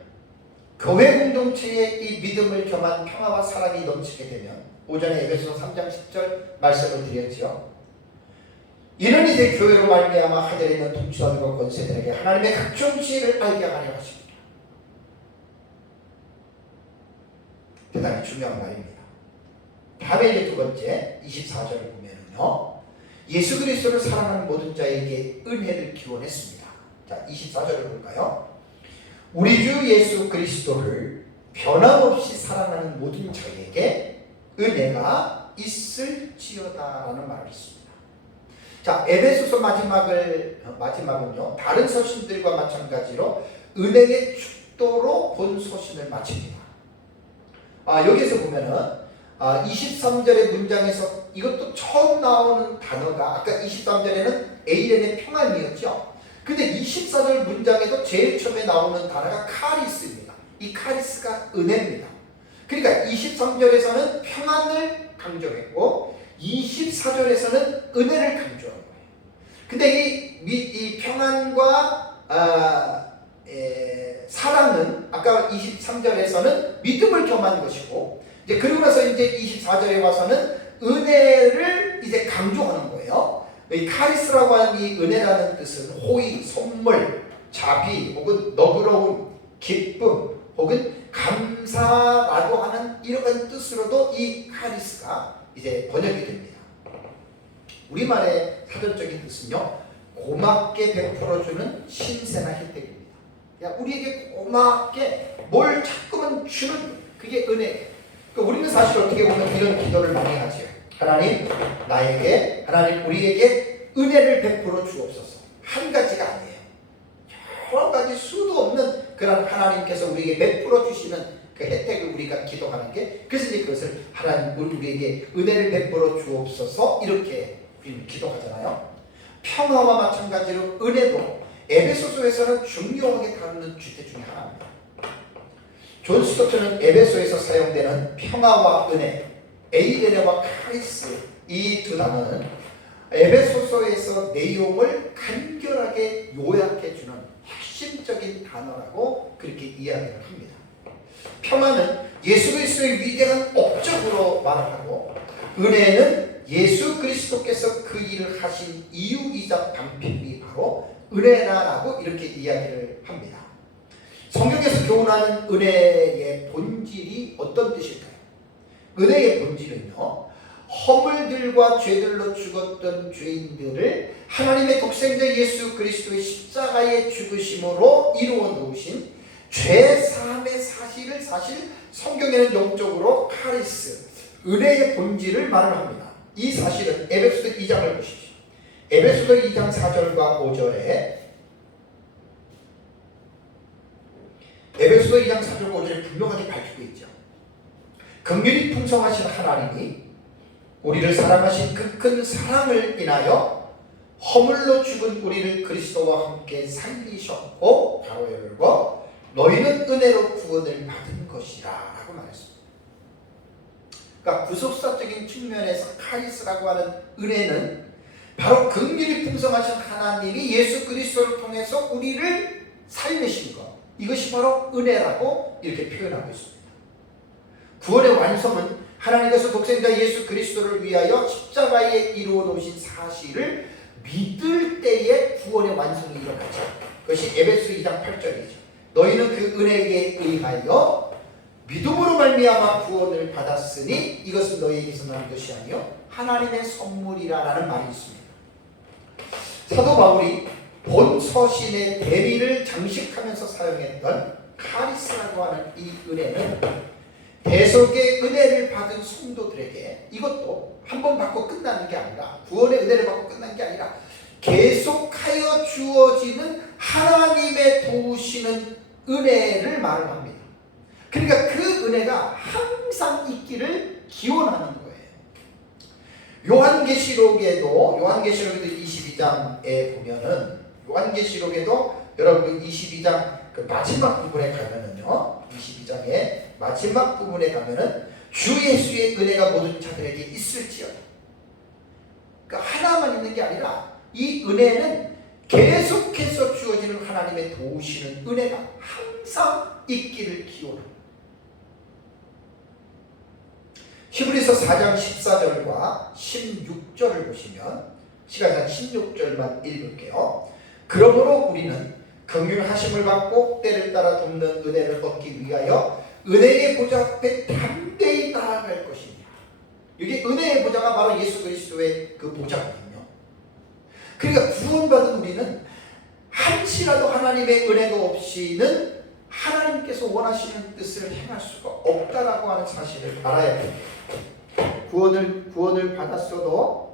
교회 공동체에 이 믿음을 겸한 평화와 사랑이 넘치게 되면, 오전에 에베소서 3장 10절 말씀을 드렸죠. 이는 이제 교회로 말미암아 하늘에 있는 통치자들과 권세들에게 하나님의 각종 지혜를 알게 하려 하십니다. 대단히 중요한 말입니다. 다음에 이제 두 번째 24절을 보면요, 예수 그리스도를 사랑하는 모든 자에게 은혜를 기원했습니다. 자, 24절을 볼까요? 우리 주 예수 그리스도를 변함없이 사랑하는 모든 자에게 은혜가 있을지어다라는 말을 했습니다. 자, 에베소서 마지막은요, 다른 서신들과 마찬가지로 은혜의 축도로 본 서신을 마칩니다. 여기서 보면은 23절의 문장에서 이것도 처음 나오는 단어가, 아까 23절에는 에이렌의 평안이었죠. 근데 24절 문장에도 제일 처음에 나오는 단어가 카리스입니다. 이 카리스가 은혜입니다. 그러니까 23절에서는 평안을 강조했고 24절에서는 은혜를 강조한 거예요. 근데 이 평안과 사랑은 아까 23절에서는 믿음을 겸한 것이고, 이제 그러고 나서 이제 24절에 와서는 은혜를 이제 강조하는 거예요. 이 카리스라고 하는 이 은혜라는 뜻은 호의, 선물, 자비, 혹은 너그러움, 기쁨, 혹은 감사라고 하는 이런 뜻으로도 이 카리스가 이제 번역이 됩니다. 우리말의 사전적인 뜻은요, 고맙게 베풀어주는 신세나 혜택입니다. 우리에게 고맙게 뭘 자꾸만 주는, 그게 은혜예요. 그러니까 우리는 사실 어떻게 보면 이런 기도를 많이 하죠. 하나님, 하나님 우리에게 은혜를 베풀어 주옵소서. 한 가지가 아니에요. 여러 가지 수도 없는 그런 하나님께서 우리에게 베풀어 주시는 그 혜택을 우리가 기도하는 게, 그래서 이제 그것을 하나님 우리에게 은혜를 베풀어 주옵소서 이렇게 우리는 기도하잖아요. 평화와 마찬가지로 은혜도 에베소서에서는 중요하게 다루는 주제 중에 하나입니다. 존 스토트는 에베소에서 사용되는 평화와 은혜, 에이레네와 카리스, 이 두 단어는 에베소서에서 내용을 간결하게 요약해주는 핵심적인 단어라고 그렇게 이야기를 합니다. 평화는 예수 그리스도의 위대한 업적으로 말하고, 은혜는 예수 그리스도께서 그 일을 하신 이유이자 방편이 바로 은혜라고 이렇게 이야기를 합니다. 성경에서 교훈하는 은혜의 본질이 어떤 뜻일까요? 은혜의 본질은요, 허물들과 죄들로 죽었던 죄인들을 하나님의 독생자 예수 그리스도의 십자가의 죽으심으로 이루어 놓으신 죄사함의 사실을, 사실 성경에는 영적으로 카리스, 은혜의 본질을 말을 합니다. 이 사실은 에베소서 2장을 보십시오. 에베소서 2장 4절과 5절에 에베소서 2장 4절과 5절에 분명하게 밝히고 있죠. 긍휼이 풍성하신 하나님이 우리를 사랑하신 그 큰 사랑을 인하여 허물로 죽은 우리를 그리스도와 함께 살리셨고, 가로 열고 너희는 은혜로 구원을 받은 것이라 라고 말했습니다. 그러니까 구속사적인 측면에서 카리스라고 하는 은혜는 바로 긍휼이 풍성하신 하나님이 예수 그리스도를 통해서 우리를 살리신 것, 이것이 바로 은혜라고 이렇게 표현하고 있습니다. 구원의 완성은 하나님께서 독생자 예수 그리스도를 위하여 십자가에 이루어 놓으신 사실을 믿을 때에 구원의 완성이 일어나죠. 그것이 에베소 2장 8절이죠. 너희는 그 은혜에 의하여 믿음으로 말미암아 구원을 받았으니 이것은 너희에게서 난 것이 아니요 하나님의 선물이라라는 말이 있습니다. 사도 바울이 본서신의 대리를 장식하면서 사용했던 카리스라고 하는 이 은혜는 대속의 은혜를 받은 성도들에게 이것도 한 번 받고 끝나는 게 아니라, 구원의 은혜를 받고 끝난 게 아니라 계속하여 주어지는 하나님의 도우시는 은혜를 말을 합니다. 그러니까 그 은혜가 항상 있기를 기원하는 거예요. 요한계시록에도 22장에 보면은, 요한계시록에도 여러분 22장 그 마지막 부분에 가면은요, 22장의 마지막 부분에 가면은 주 예수의 은혜가 모든 자들에게 있을지어다. 그러니까 하나만 있는 게 아니라 이 은혜는 계속해서 주어지는 하나님의 도우시는 은혜가 항상 있기를 기원합니다. 히브리서 4장 14절과 16절을 보시면, 시간상 16절만 읽을게요. 그러므로 우리는 긍휼하심을 받고 때를 따라 돕는 은혜를 얻기 위하여 은혜의 보좌 앞에 담대히 나아갈 것이냐. 이게 은혜의 보좌가 바로 예수 그리스도의 그 보좌거든요. 그러니까 구원받은 우리는 한시라도 하나님의 은혜가 없이는 하나님께서 원하시는 뜻을 행할 수가 없다라고 하는 사실을 알아야 됩니다. 구원을 받았어도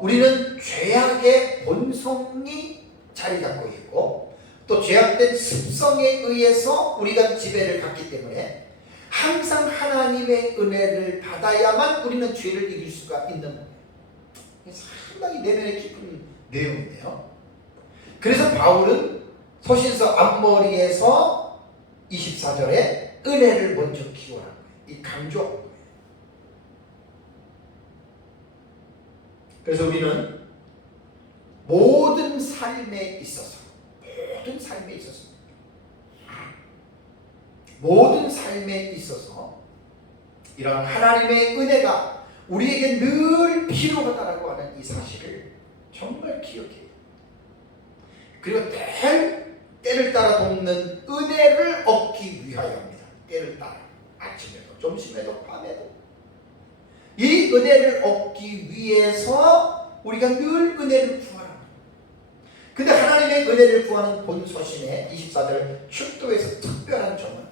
우리는 죄악의 본성이 자리 잡고 있고, 또 죄악된 습성에 의해서 우리가 지배를 받기 때문에 항상 하나님의 은혜를 받아야만 우리는 죄를 이길 수가 있는 거예요. 상당히 내면에 깊은 내용인데요. 그래서 바울은 서신서 앞머리에서 24절에 은혜를 먼저 기원한 거예요. 이 강조한 거예요. 그래서 우리는 모든 삶에 있어서 이런 하나님의 은혜가 우리에게 늘 필요하다라고 하는 이 사실을 정말 기억해요. 그리고 때를 따라 돕는 은혜를 얻기 위하여입니다. 때를 따라 아침에도 점심에도 밤에도 이 은혜를 얻기 위해서 우리가 늘 은혜를 구하라. 근데 하나님의 은혜를 구하는 본서신의 24절 축도에서 특별한 점은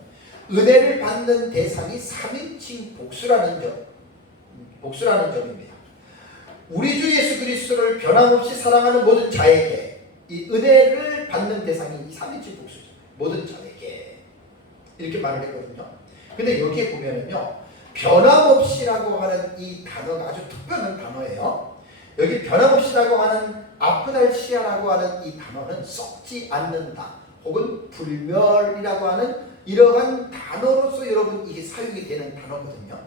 은혜를 받는 대상이 3인칭 복수라는 점입니다. 우리 주 예수 그리스도를 변함없이 사랑하는 모든 자에게 이 은혜를 받는 대상이 3인칭 복수죠. 모든 자에게 이렇게 말을 했거든요. 근데 여기에 보면은요, 변함없이라고 하는 이 단어가 아주 특별한 단어예요. 여기 변함없이라고 하는 아프달시아라고 하는 이 단어는 썩지 않는다 혹은 불멸이라고 하는 이러한 단어로서 여러분 이게 사용이 되는 단어거든요.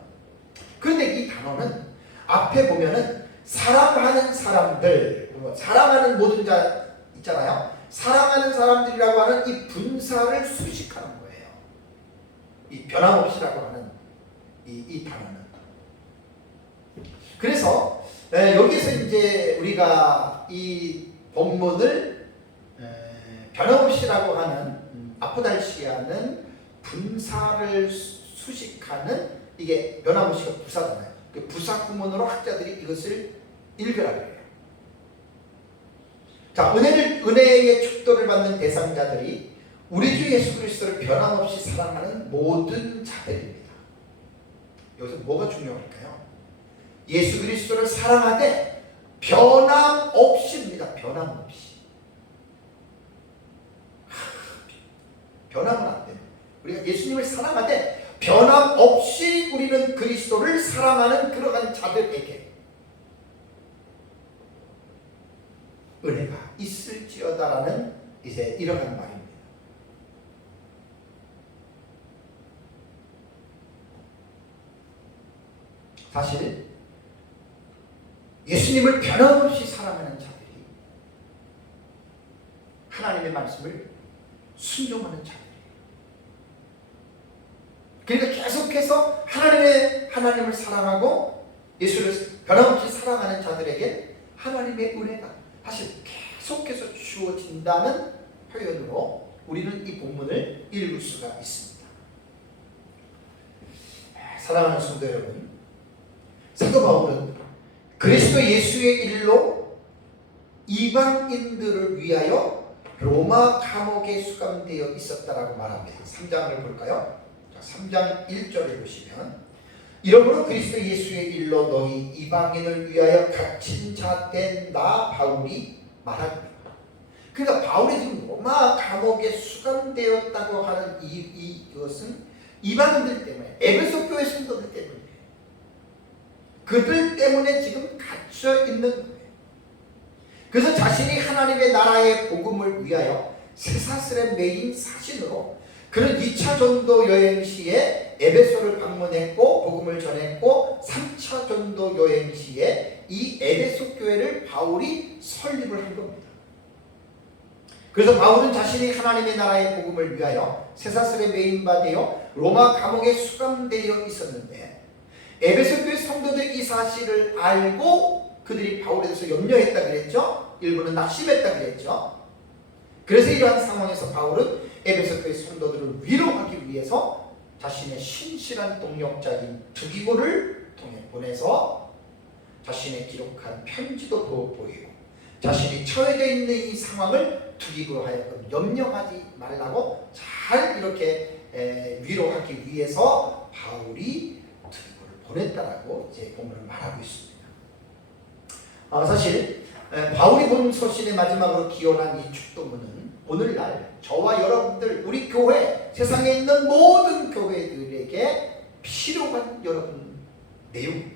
그런데 이 단어는 앞에 보면은 사랑하는 사람들, 사랑하는 모든 자 있잖아요. 사랑하는 사람들이라고 하는 이 분사를 수식하는 거예요. 이 변함없이라고 하는 이 단어는. 그래서 여기서 이제 우리가 이 본문을 변함없이라고 하는 아포달시아는 분사를 수식하는, 이게 변함없이가 부사잖아요. 그 부사 구문으로 학자들이 이것을 읽으라 그래요. 자, 은혜의 축도를 받는 대상자들이 우리 주 예수 그리스도를 변함없이 사랑하는 모든 자들입니다. 여기서 뭐가 중요할까요? 예수 그리스도를 사랑하되 변함없이입니다. 변함없이. 변함은 안 돼요. 우리가 예수님을 사랑하되 변함없이 우리는 그리스도를 사랑하는 그러한 자들에게 은혜가 있을지어다라는 이제 이러한 말입니다. 사실 예수님을 변함없이 사랑하는 자들이 하나님의 말씀을 순종하는 자들이에요. 그러니까 계속해서 하나님을 사랑하고 예수를 변함없이 사랑하는 자들에게 하나님의 은혜가 사실 계속해서 주어진다는 표현으로 우리는 이 본문을 읽을 수가 있습니다. 사랑하는 성도 여러분, 사도 바울은 그리스도 예수의 일로 이방인들을 위하여 로마 감옥에 수감되어 있었다라고 말합니다. 3장을 볼까요? 자, 3장 1절을 보시면, 이러므로 그리스도 예수의 일로 너희 이방인을 위하여 갇힌 자 된 나 바울이 말합니다. 그러니까 바울이 지금 로마 감옥에 수감되었다고 하는 이것은 이방인들 때문에, 에베소 교회 성도들 때문에, 그들 때문에 지금 갇혀 있는 거예요. 그래서 자신이 하나님의 나라의 복음을 위하여 쇠사슬에 매인 사신으로 그는 2차 전도 여행 시에 에베소를 방문했고 복음을 전했고, 3차 전도 여행 시에 이 에베소 교회를 바울이 설립을 한 겁니다. 그래서 바울은 자신이 하나님의 나라의 복음을 위하여 쇠사슬에 매인 바 되어 로마 감옥에 수감되어 있었는데, 에베소 교회 성도들이 이 사실을 알고 그들이 바울에 대해서 염려했다 그랬죠. 일부는 낙심했다 그랬죠. 그래서 이러한 상황에서 바울은 에베소 교회 성도들을 위로하기 위해서 자신의 신실한 동역자인 두기고를 통해 보내서 자신의 기록한 편지도 보이고, 자신이 처해져 있는 이 상황을 두기고 하여금 염려하지 말라고 잘 이렇게 위로하기 위해서 바울이 두기고를 보냈다라고 이제 본문을 말하고 있습니다. 사실 바울이 본 서신의 마지막으로 기원한 이 축도문은 오늘날 저와 여러분들, 우리 교회, 세상에 있는 모든 교회들에게 필요한 여러분 내용,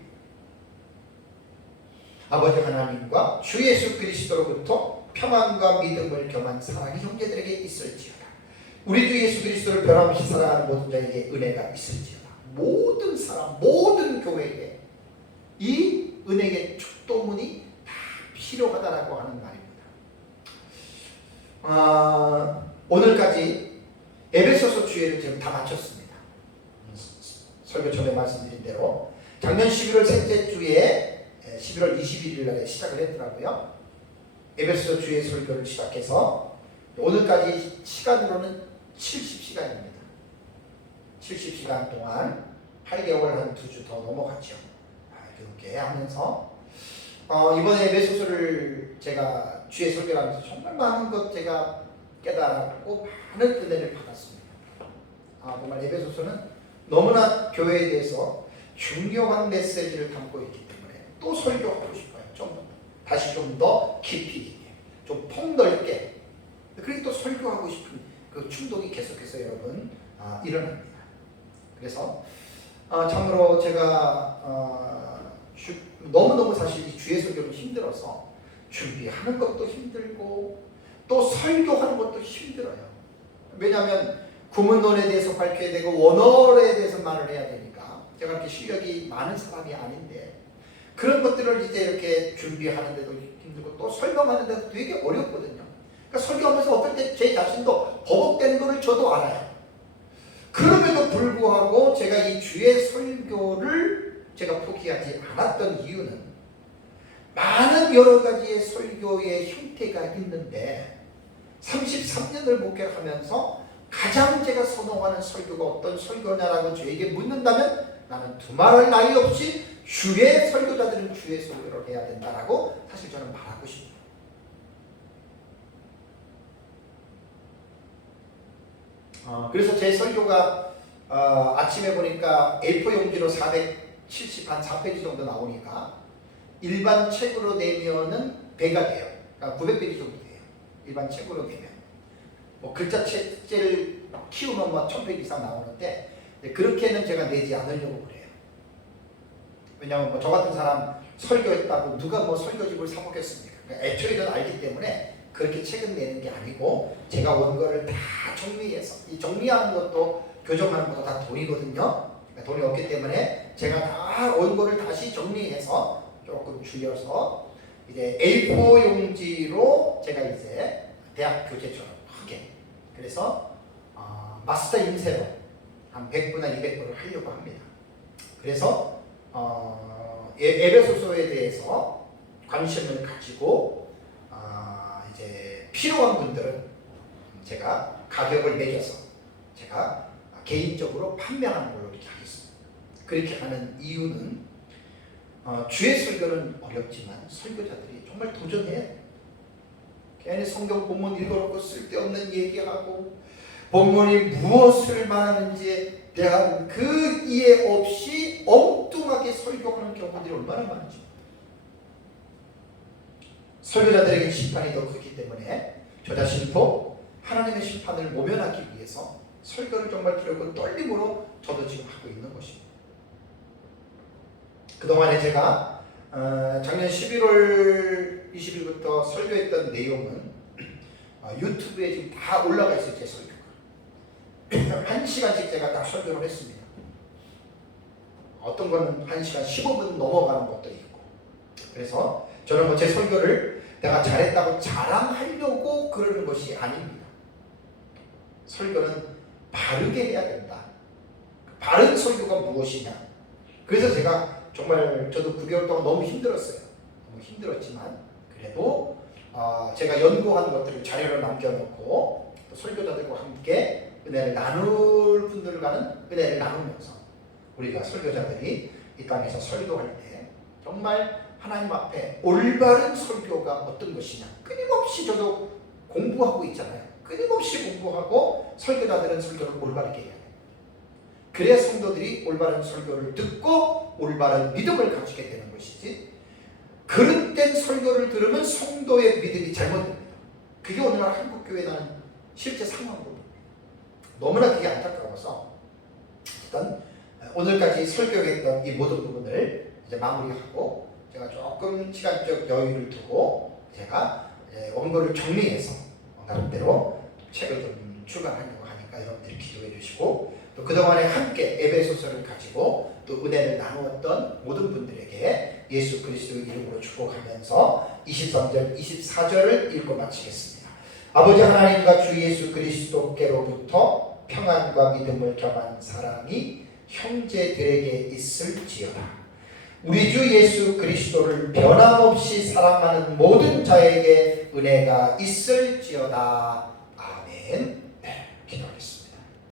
아버지 하나님과 주 예수 그리스도로부터 평안과 믿음을 겸한 사랑이 형제들에게 있을지어다. 우리 주 예수 그리스도를 변함없이 사랑하는 모든 자에게 은혜가 있을지어다. 모든 사람, 모든 교회에 이 은혜의 축도문이 다 필요하다라고 하는 말입니다. 오늘까지 에베소서 주예를 지금 다 마쳤습니다. 설교 전에 말씀드린 대로 작년 11월 셋째 주에 11월 21일 날에 시작을 했더라고요. 에베소 주의 설교를 시작해서 오늘까지 시간으로는 70시간입니다. 70시간 동안 8개월 한 2주 더 넘어갔죠. 이렇게 하면서 이번에 에베소서를 제가 주의 설교를 하면서 정말 많은 것 제가 깨달았고 많은 은혜를 받았습니다. 정말 에베소서는 너무나 교회에 대해서 중요한 메시지를 담고 있기 때문에 또 설교하고 싶어요. 다시 좀 더 깊이 있게, 좀 폭넓게, 그렇게 또 설교하고 싶은 그 충동이 계속해서 여러분 일어납니다. 그래서 참으로 제가 너무너무 사실 이 주의 설교는 힘들어서 준비하는 것도 힘들고 또 설교하는 것도 힘들어요. 왜냐하면 구문론에 대해서 밝혀야 되고 원어에 대해서 말을 해야 되니까 제가 그렇게 실력이 많은 사람이 아닌데, 그런 것들을 이제 이렇게 준비하는데도 힘들고 또 설명하는데도 되게 어렵거든요. 그러니까 설교하면서 어떨 때 제 자신도 버벅대는 것을 저도 알아요. 그럼에도 불구하고 제가 이 주의 설교를 제가 포기하지 않았던 이유는 많은 여러 가지의 설교의 형태가 있는데 33년을 목회를 하면서 가장 제가 선호하는 설교가 어떤 설교냐라고 저에게 묻는다면 나는 두말할 나위 없이 주의 설교자들은 주의 설교를 해야 된다라고 사실 저는 말하고 싶어요. 그래서 제 설교가 아침에 보니까 A4 용지로 470, 한 4페이지 정도 나오니까 일반 책으로 내면은 배가 돼요. 그러니까 900페이지 정도 돼요. 일반 책으로 내면. 뭐 글자 책제를 키우면 뭐 1000페이지 이상 나오는데 그렇게는 제가 내지 않으려고 그래요. 왜냐하면 뭐 저 같은 사람 설교했다고 누가 뭐 설교집을 사먹겠습니까? 그러니까 애초에 알기 때문에 그렇게 책은 내는 게 아니고 제가 원고를 다 정리해서, 이 정리하는 것도 교정하는 것도 다 돈이거든요. 그러니까 돈이 없기 때문에 제가 다 원고를 다시 정리해서 조금 줄여서 이제 A4 용지로 제가 이제 대학 교재처럼 크게, 그래서 마스터 인쇄로 한 100부나 200부를 하려고 합니다. 그래서 에베소서에 대해서 관심을 가지고 이제 필요한 분들은 제가 가격을 매겨서 제가 개인적으로 판매하는 걸로 이렇게 하겠습니다. 그렇게 하는 이유는 주의 설교는 어렵지만 설교자들이 정말 도전해야 돼요. 괜히 성경 본문 읽어놓고 쓸데없는 얘기하고 본문이 무엇을 말하는지에 대한 그 이해 없이 엉뚱하게 설교하는 경우들이 얼마나 많은지. 설교자들에게 심판이 더 크기 때문에 저 자신도 하나님의 심판을 모면하기 위해서 설교를 정말 두렵고 떨림으로 저도 지금 하고 있는 것입니다. 그동안에 제가 작년 11월 20일부터 설교했던 내용은 유튜브에 지금 다 올라가 있어요. 제 설교가 1시간씩 제가 다 설교를 했습니다. 어떤 거는 1시간 15분 넘어가는 것도 있고. 그래서 저는 제 설교를 내가 잘했다고 자랑하려고 그러는 것이 아닙니다. 설교는 바르게 해야 된다. 바른 설교가 무엇이냐. 그래서 제가 정말 저도 9개월 동안 너무 힘들었어요. 너무 힘들었지만 그래도 제가 연구한 것들을 자료로 남겨놓고 또 설교자들과 함께 은혜를 나눌 분들과는 은혜를 나누면서 우리가 설교자들이 이 땅에서 설교할 때 정말 하나님 앞에 올바른 설교가 어떤 것이냐. 끊임없이 저도 공부하고 있잖아요. 끊임없이 공부하고 설교자들은 설교를 올바르게 해야 돼요. 그래야 성도들이 올바른 설교를 듣고 올바른 믿음을 가지게 되는 것이지, 그릇된 설교를 들으면 성도의 믿음이 잘못됩니다. 그게 오늘날 한국교회에 나는 실제 상황입니다. 너무나 그게 안타까워서 일단 오늘까지 설교했던 이 모든 부분을 이제 마무리하고 제가 조금 시간적 여유를 두고 제가 원고를 정리해서 나름대로 책을 좀 출간하려고 하니까 여러분들이 기도해 주시고, 또 그동안에 함께 에베소서를 가지고 또 은혜를 나누었던 모든 분들에게 예수 그리스도의 이름으로 축복하면서 23절, 24절을 읽고 마치겠습니다. 아버지 하나님과 주 예수 그리스도께로부터 평안과 믿음을 겸한 사랑이 형제들에게 있을지어다. 우리 주 예수 그리스도를 변함없이 사랑하는 모든 자에게 은혜가 있을지어다. 아멘.